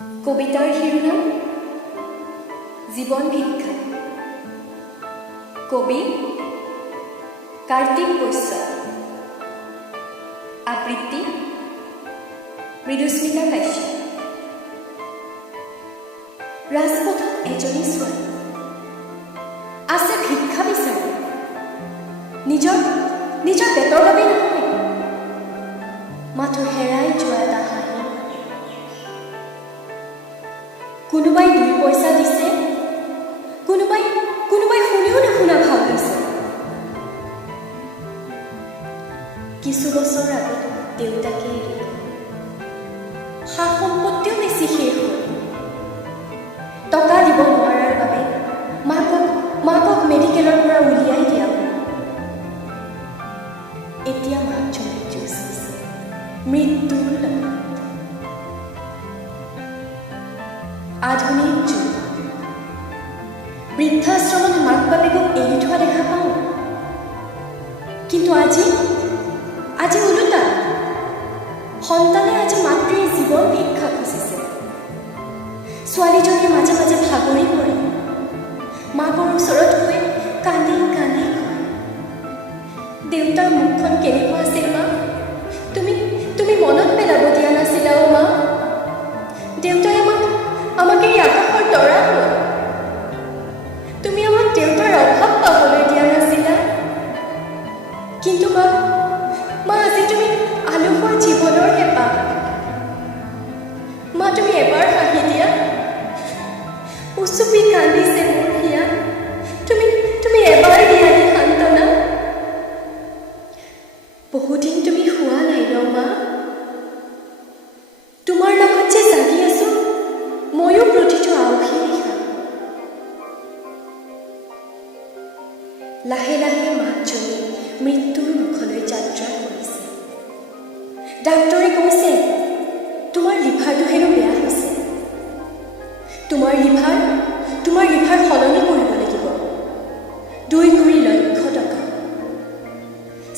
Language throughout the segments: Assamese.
কবিতাৰ শিৰোনাম জীৱন ভিক্ষা। কবি কাৰ্তিক বৈশ্য। আবৃত্তি মৃদুস্মিতা কাশ্যপ। ৰাজপথত এজনী ছোৱালী আছে ভিক্ষা বিচাৰি, নিজৰ পেটৰ বাবে নহয়, মাথো হেৰাই যোৱা এটা হাঁহি। কোনোবাই 2 পইচা দিছে, কোনোবাই শুনিও নুশুনা ভাও লৈছে। কিছু বছৰ আগত দেউতাকে এৰি সা সম্পত্তিও বেছি শেষ হ'ল। টকা দিব নোৱাৰাৰ বাবে মাকক মেডিকেলৰ পৰা উলিয়াই দিয়া হ'ল। এতিয়া মাকজনী যুঁজ দিছে মৃত্যুৰ লগত। আধুনিক যুগ, বৃদ্ধাশ্ৰমত মাক বাপেকক এৰি থোৱা দেখা পাওঁ। কিন্তু আজি ওলোটা, সন্তানে আজি মাতৃৰ জীৱন ভিক্ষা খুজিছে। ছোৱালীজনীয়ে মাজে মাজে ভাগৰি পৰে, মাকৰ ওচৰত গৈ কান্দি কান্দি কয়, দেউতাৰ মুখখন কেনেকুৱা আছিল মা, তুমি মনত পেলাব দিয়া নাছিলা অ' মা। দেউতাই আমাক এই আকাশৰ তৰা হ'ল। তুমি আমাক দেউতাৰ অভাৱ পাবলৈ দিয়া নাছিলা। কিন্তু মা আজি তুমি আলসুৱা জীৱনৰ হেঁপাহ। মা তুমি এবাৰ হাঁহি দিয়া, উচুপি কান্দিছে মোৰ হিয়া। তুমি এবাৰ দিয়া নি সান্তনা। বহুদিন তুমি শোৱা নাই ন মা। তোমাৰ লগত যে জাগি আছো ময়ো প্ৰতিটো আউসী নিশা। লাহে লাহে মাকজনী মৃত্যুৰ মুখলৈ যাত্ৰা কৰিছে। ডাক্তৰে কৈছে তোমাৰ লিভাৰটো হেনো বেয়া হৈছে। তোমাৰ লিভাৰ সলনি কৰিব লাগিব। 2,00,00,000 টকা।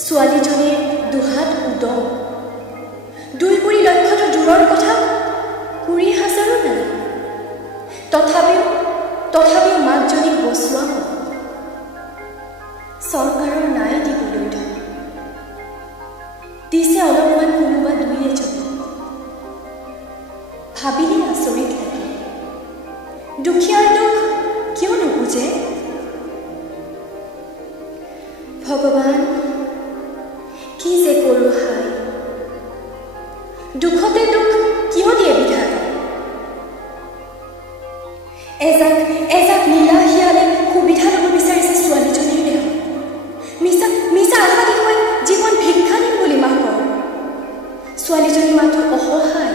ছোৱালীজনীৰ দুহাত উদং। 2,00,00,000 দূৰৰ কথা, 20,000 নাই। তথাপিও মাকজনীক বচোৱা হ'ল। চৰকাৰৰ নাই দিবলৈ ধন, দিছে অলপমান কোনোবা 2-এজন। ভাবিলে আচৰিত লাগে, দুখীয়াৰ দুখ কিয় নুবুজে। ভগৱান কি যে কৰোঁ হাই, দুখতে দুখ কিয় দিয়ে বিধাতা। এজাক নীলা শিয়ালে সুবিধা ল'ব বিচাৰিছে ছোৱালীজনীৰ দেহত। মিছা আশা দেখুৱাই জীৱন ভিক্ষা দিম বুলি মাকৰ। ছোৱালীজনী মাথো অসহায়,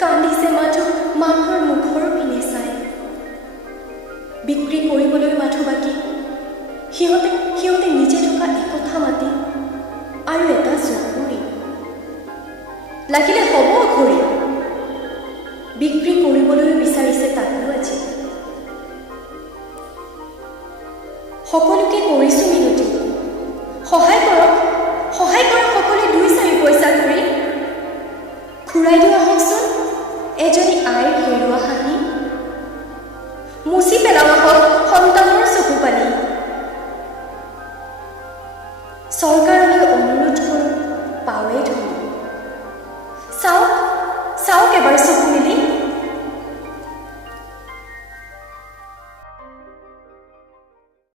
কান্দিছে মাথো মাকৰ মুখৰ পিনে চাই। বিক্ৰী কৰিবলৈ মাথো বাকী, সিহঁতে নিজে থকা একঠা মাটি আৰু এটা জুপুৰি। লাগিলে হ'ব ঘূৰি, বিক্ৰী কৰিবলৈ বিচাৰিছে তাকো আজি। সকলোকে কৰিছোঁ মিনতি, সহায় কৰক সকলোৱে 2-4 পইচা কৰি। ঘূৰাই দিওঁ আহকচোন এজনী আইৰ হেৰুৱা হাঁহি। মুচি পেলাও আহক সন্তানৰ চকু পানী। চৰকাৰলৈ অনুৰোধ কৰোঁ পাৱে ধৰি, চাওক এবাৰ চকু